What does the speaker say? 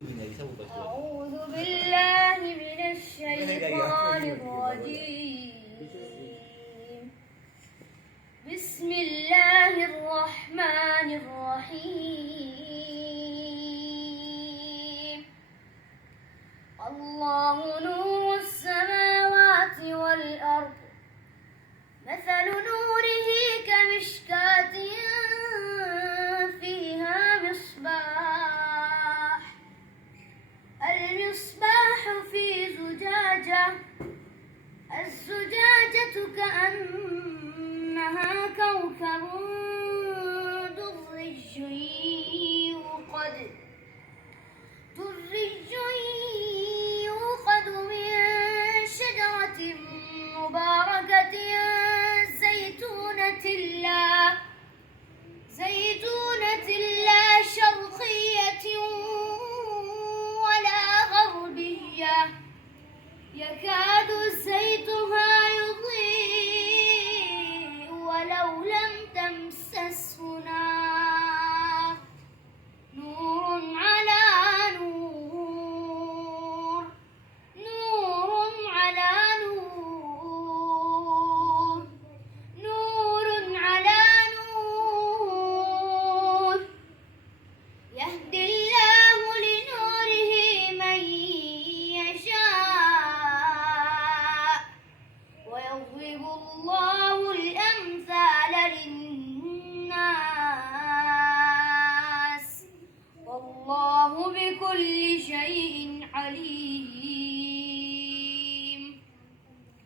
أعوذ بالله من الشيطان الرجيم. بسم الله الرحمن الرحيم. الله نور السماوات والأرض، مثل نوره كمشكاة فيها مصباح، المصباح في زجاجة، الزجاجة كأنها كوكب دري يوقد من شجرة مباركة زيتونة لا شرقية ولا غربية، يكاد زيتها يضيء ولو لم تمسسه نار، نور على نور، نور على نور، نور على نور، يهدي الله لنوره من يشاء ويضرب الله الأمثال للناس، والله بكل شيء عليم.